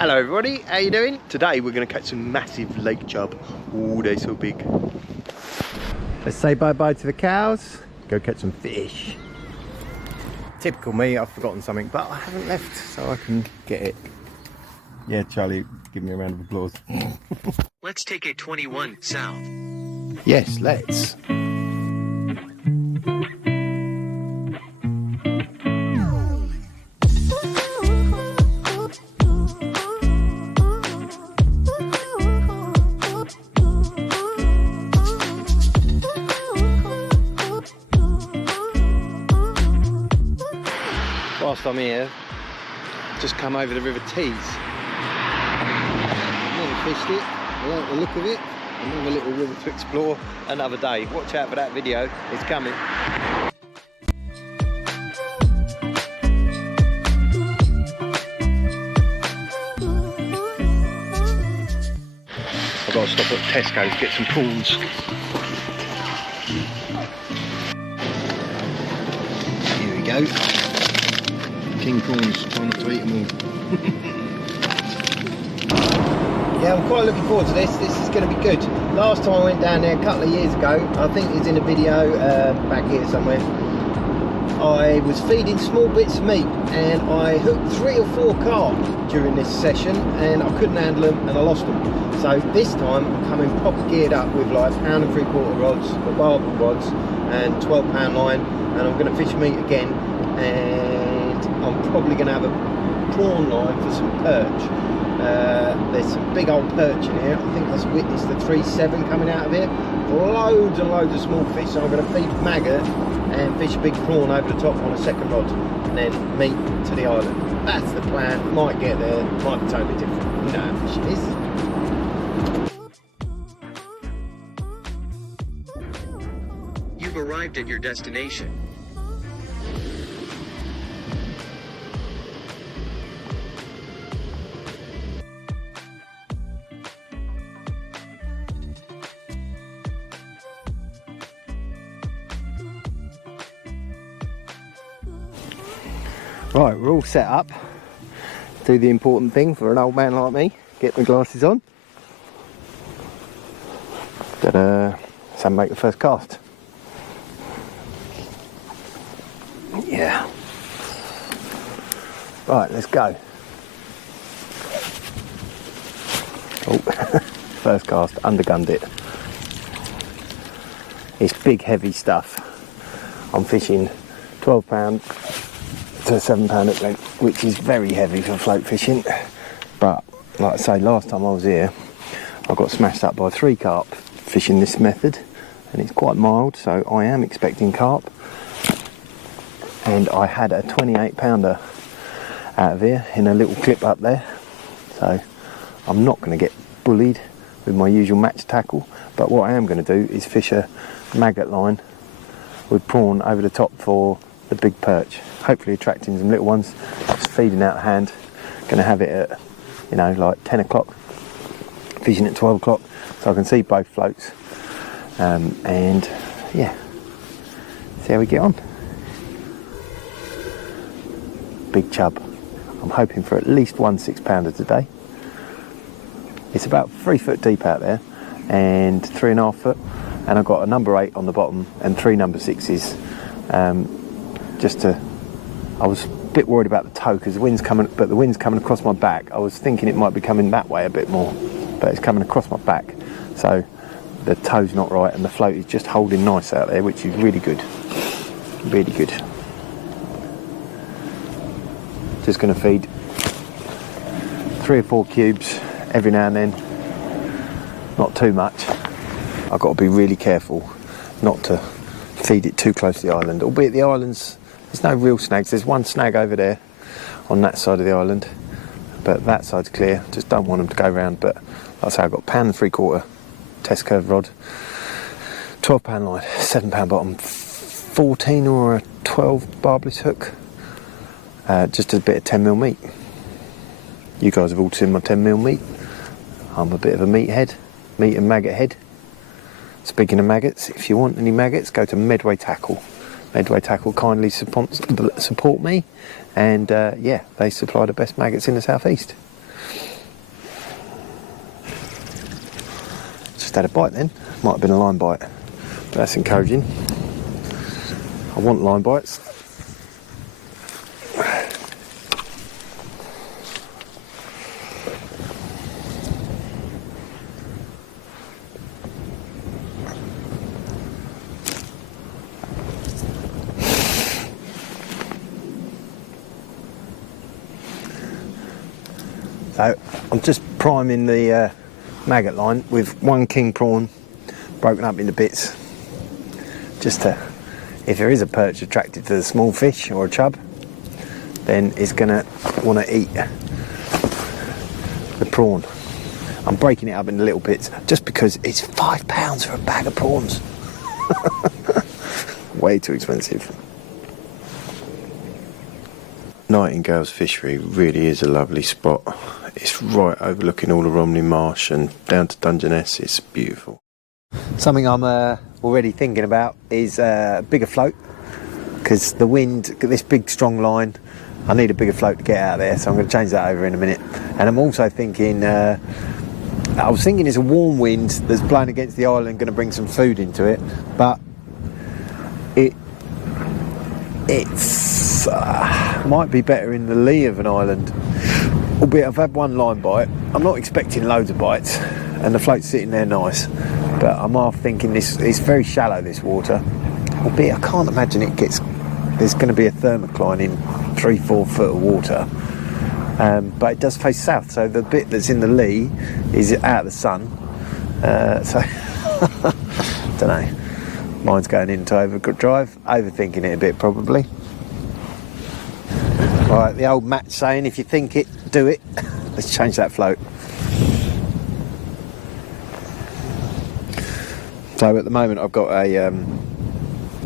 Hello everybody, how you doing? Today we're going to catch some massive lake chub. Oh, they're so big. Let's say bye-bye to the cows, go catch some fish. Typical me, I've forgotten something, but I haven't left, so I can get it. Yeah, Charlie, give me a round of applause. Let's take a 21 south. Yes, let's. Whilst I'm here, just come over the River Tees. Never fished it, I like the look of it. Another little river to explore another day. Watch out for that video, it's coming. I've got to stop at Tesco's to get some prawns. Here we go. King prawns, try not to eat them all. Yeah, I'm quite looking forward to this. This is going to be good. Last time I went down there a couple of years ago, I think it's in a video back here somewhere, I was feeding small bits of meat and I hooked 3 or 4 carp during this session and I couldn't handle them and I lost them. So this time I'm coming proper geared up with like 1 3/4 rods, the barbel rods and 12-pound line, and I'm going to fish meat again, and I'm probably going to have a prawn line for some perch. There's some big old perch in here. I think I witnessed the 3/7 coming out of here. Loads and loads of small fish, so I'm going to feed maggot and fish a big prawn over the top on a second rod and then meat to the island. That's the plan. Might get there, might be totally different. You know how fish it is. You've arrived at your destination. Right, we're all set up. Do the important thing for an old man like me. Get my glasses on. So make the first cast. Yeah. Right, let's go. Oh, first cast, undergunned it. It's big, heavy stuff. I'm fishing 12-pound to 7-pound hook length, which is very heavy for float fishing. But like I say, last time I was here, I got smashed up by 3 carp fishing this method, and it's quite mild, so I am expecting carp. And I had a 28-pounder out of here in a little clip up there, so I'm not going to get bullied with my usual match tackle. But what I am going to do is fish a maggot line with prawn over the top for the big perch, hopefully attracting some little ones. Just feeding out of hand. Going to have it at, you know, like 10 o'clock, fishing at 12 o'clock, so I can see both floats. And yeah, see how we get on. Big chub. I'm hoping for at least 1 6-pounder today. It's about 3 foot deep out there and 3.5 foot, and I've got a number 8 on the bottom and 3 number 6s. I was a bit worried about the toe because the wind's coming, but the wind's coming across my back. I was thinking it might be coming that way a bit more, but it's coming across my back, so the toe's not right and the float is just holding nice out there, which is really good. Really good. Just going to feed 3 or 4 cubes every now and then, not too much. I've got to be really careful not to feed it too close to the island, albeit the islands, there's no real snags. There's 1 snag over there on that side of the island, but that side's clear. Just don't want them to go round. But like I say, I've got 1 3/4 test curve rod, 12-pound line, 7-pound bottom, 14 or a 12 barbless hook, just a bit of 10mm meat. You guys have all seen my 10mm meat. I'm a bit of a meathead, meat and maggot head. Speaking of maggots, if you want any maggots, go to Medway Tackle. Medway Tackle kindly support me, and yeah, they supply the best maggots in the southeast. Just had a bite then. Might have been a line bite. But that's encouraging. I want line bites. So I'm just priming the maggot line with one king prawn broken up into bits, just to, if there is a perch attracted to the small fish or a chub, then it's gonna want to eat the prawn. I'm breaking it up into little bits just because it's £5 for a bag of prawns. Way too expensive. Nightingale's Fishery really is a lovely spot. It's right overlooking all the Romney Marsh and down to Dungeness. It's beautiful. Something I'm already thinking about is a bigger float, because the wind, this big strong line, I need a bigger float to get out there, so I'm going to change that over in a minute. And I'm also thinking, I was thinking it's a warm wind that's blowing against the island, going to bring some food into it, but it's might be better in the lee of an island. Albeit I've had one line bite. I'm not expecting loads of bites, and the float's sitting there nice, but I'm half thinking this, it's very shallow, this water. Albeit I can't imagine there's going to be a thermocline in 3-4 foot of water, but it does face south, so the bit that's in the lee is out of the sun, so don't know. Mine's going into overdrive, overthinking it a bit probably. Right, the old Matt saying, if you think it, do it. Let's change that float. So at the moment I've got a,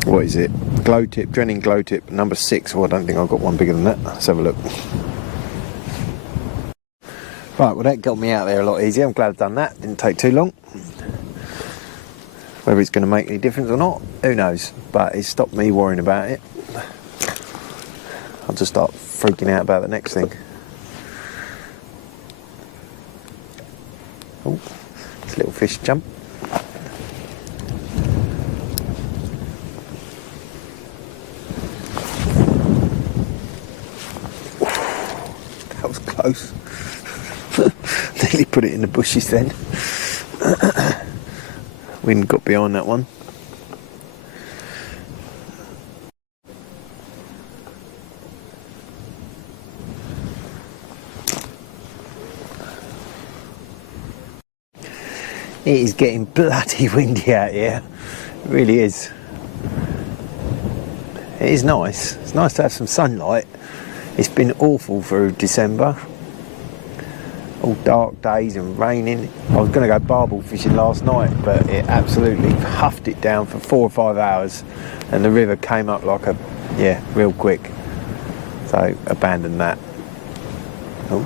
what is it? Glow tip, Drenning glow tip number 6. Oh, I don't think I've got one bigger than that. Let's have a look. Right, well that got me out there a lot easier. I'm glad I've done that. Didn't take too long. Whether it's going to make any difference or not, who knows? But it stopped me worrying about it. I'll just start freaking out about the next thing. Oh, it's a little fish jump. That was close. Nearly put it in the bushes then. Wind got behind that one. It is getting bloody windy out here. It really is. It is nice. It's nice to have some sunlight. It's been awful through December. All dark days and raining. I was going to go barbel fishing last night, but it absolutely huffed it down for 4 or 5 hours, and the river came up like a, real quick. So abandoned that. Oh.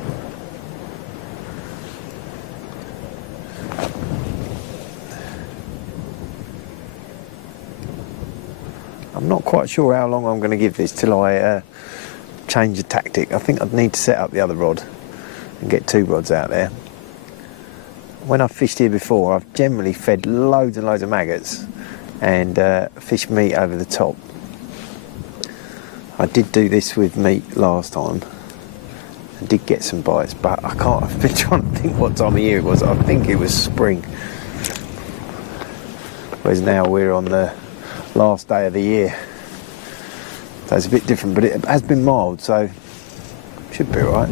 I'm not quite sure how long I'm going to give this till I change the tactic. I think I'd need to set up the other rod and get 2 rods out there. When I've fished here before, I've generally fed loads and loads of maggots and fished meat over the top. I did do this with meat last time and did get some bites, but I've been trying to think what time of year it was. I think it was spring. Whereas now we're on the last day of the year. So it's a bit different, but it has been mild, so should be alright.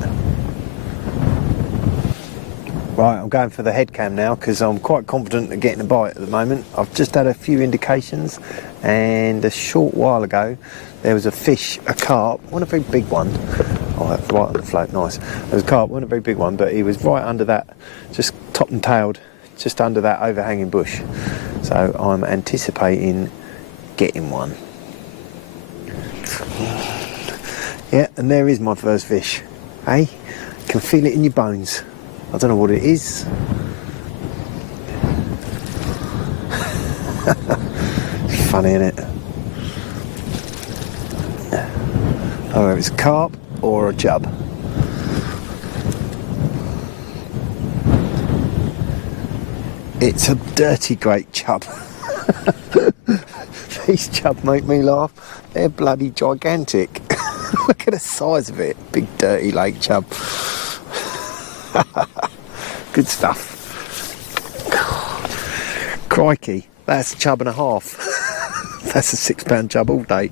Right, I'm going for the head cam now because I'm quite confident of getting a bite at the moment. I've just had a few indications, and a short while ago there was a fish, a carp, not a very big one. Oh, that's right on the float, nice. There was a carp, not a very big one, but he was right under that, just top and tailed, just under that overhanging bush. So I'm anticipating getting one. Yeah, and there is my first fish. Hey, can feel it in your bones. I don't know what it is. Funny, isn't it? I don't know if it's a carp or a chub. It's a dirty great chub. These chub make me laugh. They're bloody gigantic. Look at the size of it. Big dirty lake chub. Good stuff. Crikey, that's a chub and a half. That's a £6 chub all day.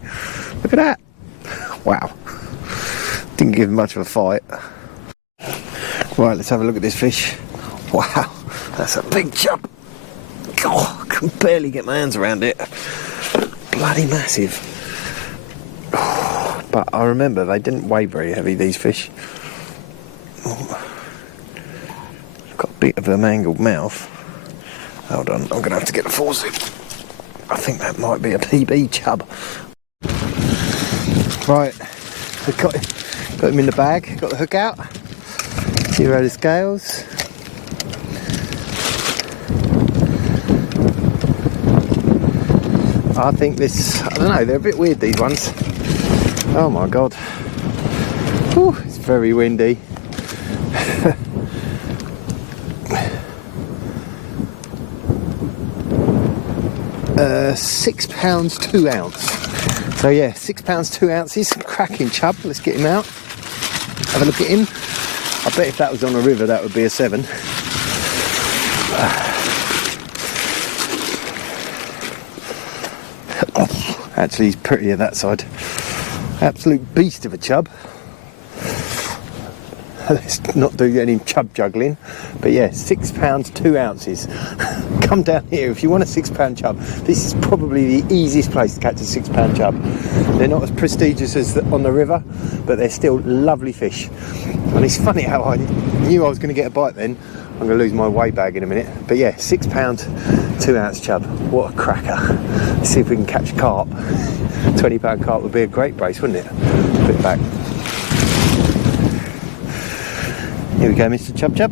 Look at that. Wow. Didn't give him much of a fight. Right, let's have a look at this fish. Wow, that's a big chub. God, I can barely get my hands around it. Bloody massive. But I remember they didn't weigh very heavy, these fish. Got a bit of a mangled mouth. Hold on, I'm going to have to get the forceps. I think that might be a PB chub. Right, we've got him in the bag, got the hook out. 0 to scales. I think this, I don't know, they're a bit weird, these ones. Oh my god. Whew, it's very windy. £6 2 ounce. So yeah, £6 2 ounces. Cracking chub. Let's get him out. Have a look at him. I bet if that was on a river, that would be a 7. Actually, he's prettier that side. Absolute beast of a chub. Let's not do any chub juggling. But yeah, £6 2 ounces. Come down here if you want a £6 chub. This is probably the easiest place to catch a £6 chub. They're not as prestigious as on the river, but they're still lovely fish. And it's funny how I knew I was going to get a bite then. I'm going to lose my weigh bag in a minute. But yeah, £6 2 ounce chub. What a cracker. Let's see if we can catch a carp. £20 carp would be a great brace, wouldn't it? Put it back. Here we go, Mr. Chub Chub.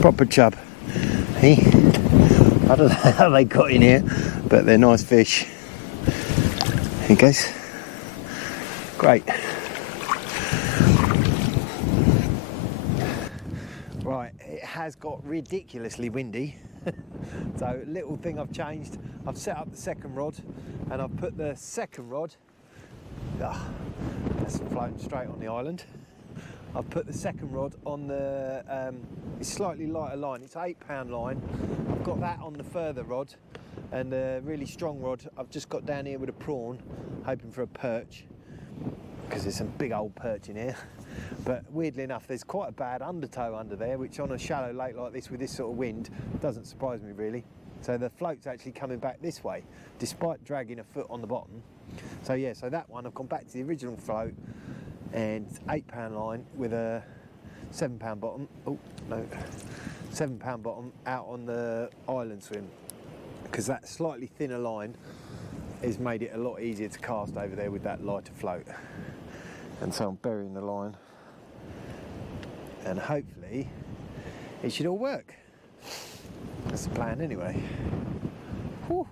Proper chub. Hey? I don't know how they got in here, but they're nice fish. Here he goes. Great. Right, it has got ridiculously windy. So, little thing I've changed. I've set up the second rod and I've put the second rod. That's floating straight on the island. I've put the second rod on the it's slightly lighter line. It's an £8 line. I've got that on the further rod, and a really strong rod I've just got down here with a prawn, hoping for a perch, because there's some big old perch in here. But weirdly enough, there's quite a bad undertow under there, which on a shallow lake like this with this sort of wind doesn't surprise me really. So the float's actually coming back this way, despite dragging a foot on the bottom. So yeah, so that one I've gone back to the original float, and £8 line with a £7 bottom. Oh no, £7 bottom out on the island swim, because that slightly thinner line has made it a lot easier to cast over there with that lighter float. And so I'm burying the line, and hopefully it should all work. That's the plan anyway. Whew.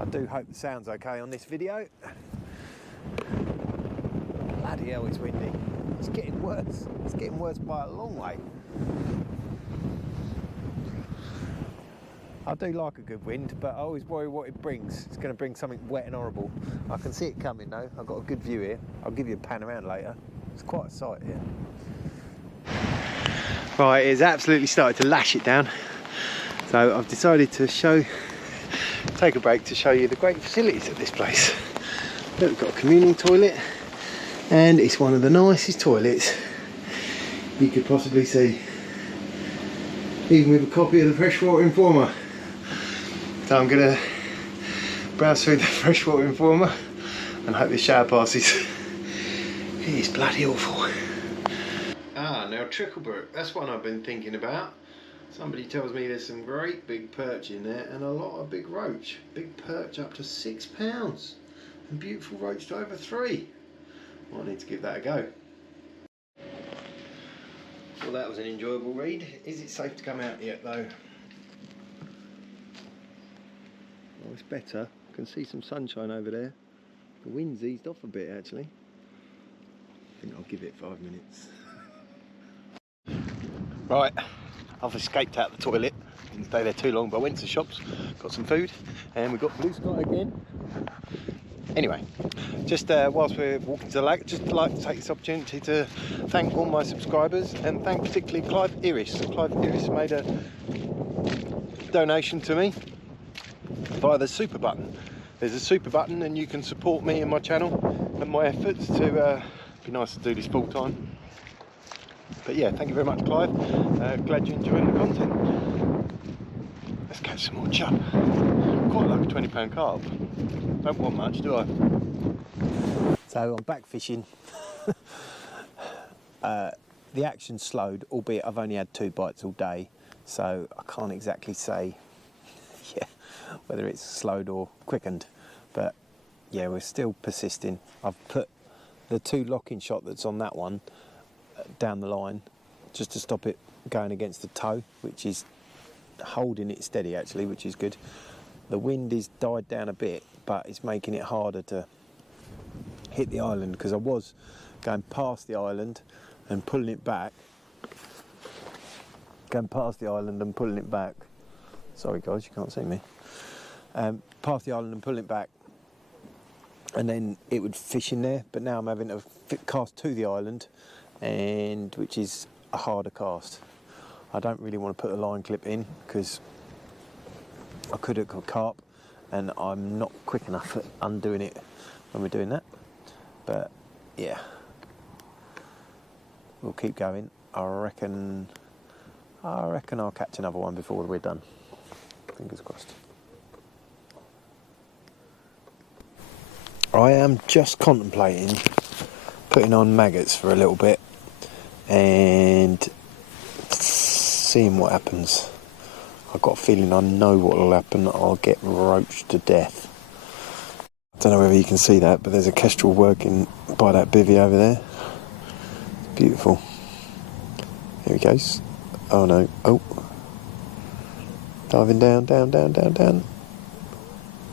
I do hope the sound's okay on this video. Bloody hell, it's windy. It's getting worse. It's getting worse by a long way. I do like a good wind, but I always worry what it brings. It's going to bring something wet and horrible. I can see it coming though. I've got a good view here. I'll give you a pan around later. It's quite a sight here. Right, it's absolutely started to lash it down. So I've decided to take a break to show you the great facilities of this place. Look, we've got a communal toilet, and it's one of the nicest toilets you could possibly see, even with a copy of the Freshwater Informer. So I'm going to browse through the Freshwater Informer and hope the shower passes. It is bloody awful. Now Tricklebrook, that's one I've been thinking about. Somebody tells me there's some great big perch in there and a lot of big roach. Big perch up to £6 and beautiful roach to over 3. Well, I need to give that a go. Well, that was an enjoyable read. Is it safe to come out yet though? Oh, it's better. I can see some sunshine over there. The wind's eased off a bit actually. I think I'll give it 5 minutes. Right, I've escaped out the toilet. Didn't stay there too long, but I went to the shops, got some food, and we got blue sky again. Anyway, just whilst we're walking to the lake, just like to take this opportunity to thank all my subscribers and thank particularly Clive Iris. Clive Iris made a donation to me via the super button. There's a super button and you can support me and my channel and my efforts to be nice to do this full time. But yeah, thank you very much, Clive. Glad you're enjoying the content. Let's catch some more chub. Quite like a £20 carp. Don't want much, do I? So I'm back fishing. The action slowed, albeit I've only had 2 bites all day, so I can't exactly say whether it's slowed or quickened. But yeah, we're still persisting. I've put the 2 locking shot that's on that one down the line just to stop it going against the toe, which is holding it steady actually, which is good. The wind is died down a bit, but it's making it harder to hit the island, because I was going past the island and pulling it back. Sorry guys, you can't see me. Past the island and pulling it back, and then it would fish in there. But now I'm having to cast to the island, and which is a harder cast. I don't really want to put a line clip in because I could have got carp, and I'm not quick enough at undoing it when we're doing that. But yeah, we'll keep going. I reckon I'll catch another one before we're done. Fingers crossed. I am just contemplating putting on maggots for a little bit and seeing what happens. I've got a feeling I know what will happen. I'll get roached to death. I don't know whether you can see that, but there's a kestrel working by that bivvy over there. It's beautiful. Here he goes. Oh no. Oh. Diving down.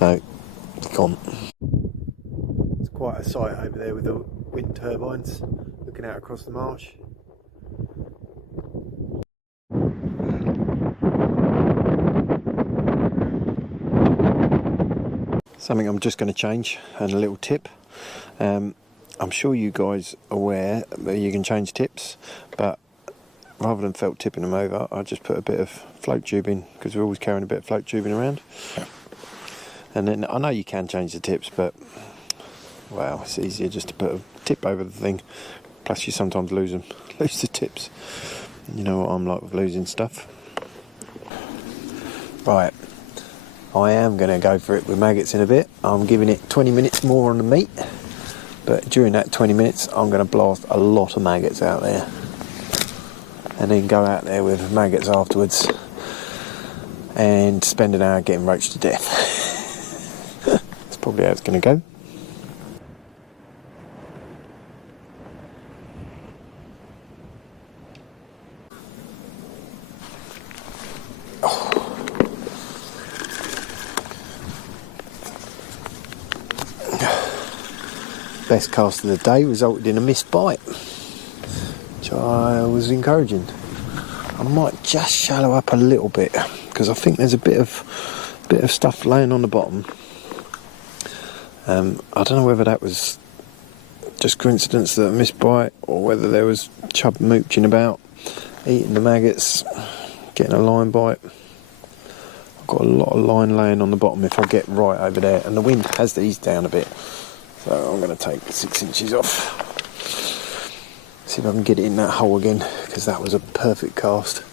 No. It's gone. It's quite a sight over there with the wind turbines looking out across the marsh. Something I'm just going to change, and a little tip. I'm sure you guys are aware that you can change tips, but rather than felt tipping them over, I just put a bit of float tubing, because we're always carrying a bit of float tubing around. And then I know you can change the tips, but well, it's easier just to put a tip over the thing. Plus you sometimes lose the tips. You know what I'm like with losing stuff. Right, I am going to go for it with maggots in a bit. I'm giving it 20 minutes more on the meat, but during that 20 minutes I'm going to blast a lot of maggots out there, and then go out there with maggots afterwards and spend an hour getting roached to death. That's probably how it's going to go. Best cast of the day resulted in a missed bite, which I was encouraging. I might just shallow up a little bit, because I think there's a bit of stuff laying on the bottom. I don't know whether that was just coincidence that I missed bite, or whether there was chub mooching about, eating the maggots, getting a line bite. I've got a lot of line laying on the bottom if I get right over there, and the wind has eased down a bit. So I'm going to take 6 inches off. See if I can get it in that hole again, because that was a perfect cast.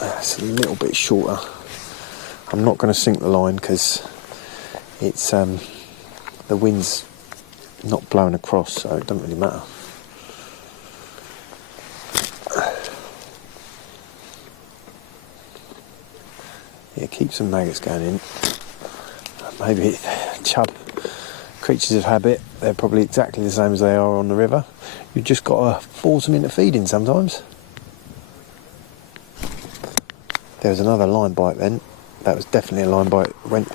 That's a little bit shorter. I'm not going to sink the line because it's the wind's not blowing across, so it doesn't really matter. Yeah, keep some maggots going in. Maybe chub, creatures of habit, they're probably exactly the same as they are on the river. You've just got to force them into feeding sometimes. There was another line bite then. That was definitely a line bite. Went.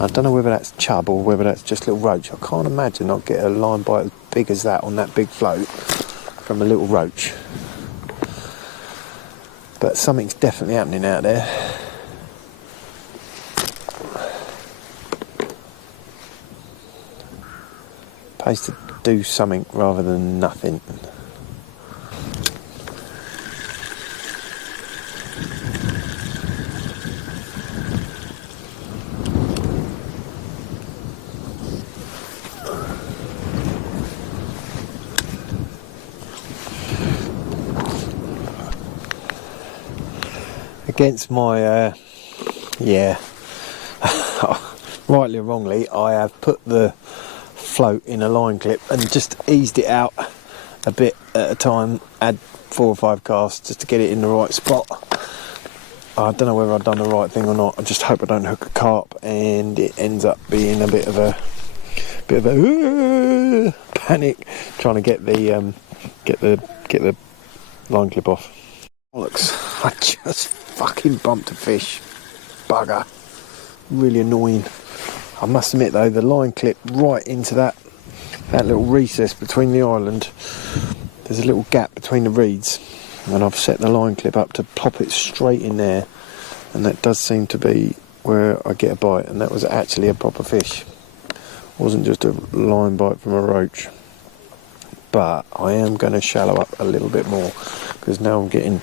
I don't know whether that's chub or whether that's just little roach. I can't imagine I'll get a line bite as big as that on that big float. from a little roach. But something's definitely happening out there. Pays to do something rather than nothing. Against my, rightly or wrongly, I have put the float in a line clip and just eased it out a bit at a time, add 4 or 5 casts just to get it in the right spot. I don't know whether I've done the right thing or not. I just hope I don't hook a carp and it ends up being a bit of a panic trying to get the line clip off. Bollocks, I just fucking bumped a fish. Bugger. Really annoying. I must admit though, the line clip right into that little recess between the island. There's a little gap between the reeds and I've set the line clip up to pop it straight in there, and that does seem to be where I get a bite, and that was actually a proper fish. It wasn't just a line bite from a roach. But I am going to shallow up a little bit more because now I'm getting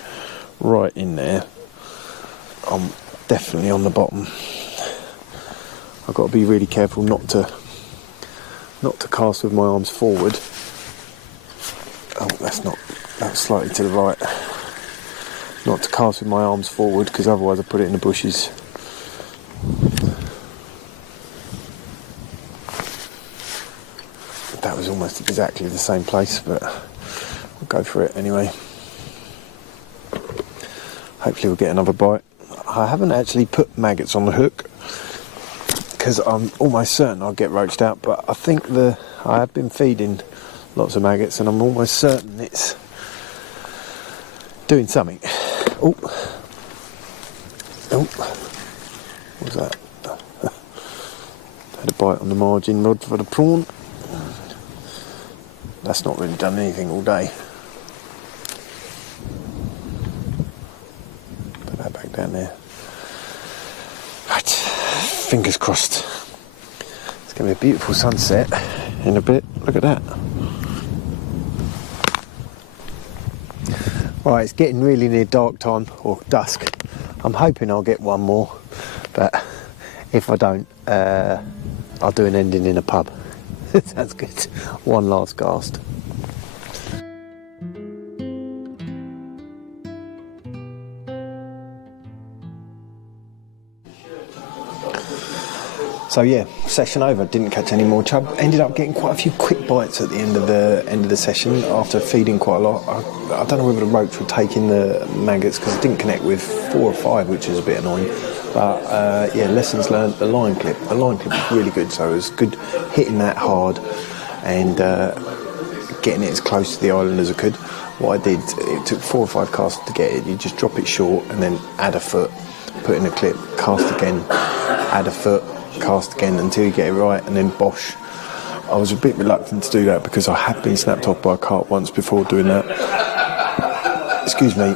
right in there. I'm definitely on the bottom. I've got to be really careful not to cast with my arms forward. Oh, that's slightly to the right. Not to cast with my arms forward because otherwise I put it in the bushes. That was almost exactly the same place, but we'll go for it anyway. Hopefully we'll get another bite. I haven't actually put maggots on the hook because I'm almost certain I'll get roached out, but I think I have been feeding lots of maggots and I'm almost certain it's doing something. Oh, what was that? Had a bite on the margin rod for the prawn. That's not really done anything all day. Put that back down there. Right, fingers crossed. It's going to be a beautiful sunset in a bit. Look at that. Right, it's getting really near dark time, or dusk. I'm hoping I'll get one more, but if I don't, I'll do an ending in a pub. Sounds good. One last cast. So yeah, session over. Didn't catch any more chub. Ended up getting quite a few quick bites at the end of the session after feeding quite a lot. I don't know whether the roach were taking the maggots because it didn't connect with 4 or 5, which is a bit annoying. But yeah, lessons learned. The line clip was really good. So it was good hitting that hard and getting it as close to the island as I could. What I did, it took 4 or 5 casts to get it. You just drop it short and then add a foot, put in a clip, cast again, add a foot, cast again until you get it right, and then bosh. I was a bit reluctant to do that because I had been snapped off by a carp once before doing that. Excuse me.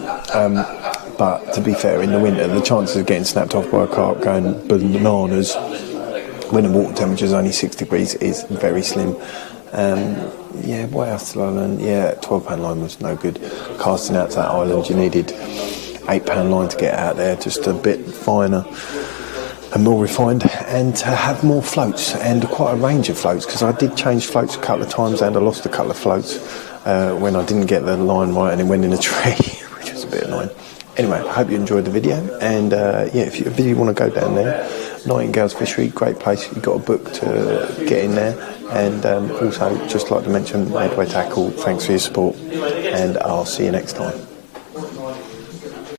But to be fair, in the winter, the chances of getting snapped off by a carp going bananas when the water temperature is only 6 degrees is very slim. Yeah, what else did I learn? Yeah, 12-pound line was no good. Casting out to that island, you needed 8-pound line to get out there, just a bit finer and more refined, and to have more floats, and quite a range of floats, because I did change floats a couple of times and I lost a couple of floats when I didn't get the line right and it went in a tree, which was a bit annoying. Anyway, I hope you enjoyed the video, and yeah, if you want to go down there, Nightingale's Fishery, great place. You've got a book to get in there, and also just like to mention Medway Tackle. Thanks for your support, and I'll see you next time.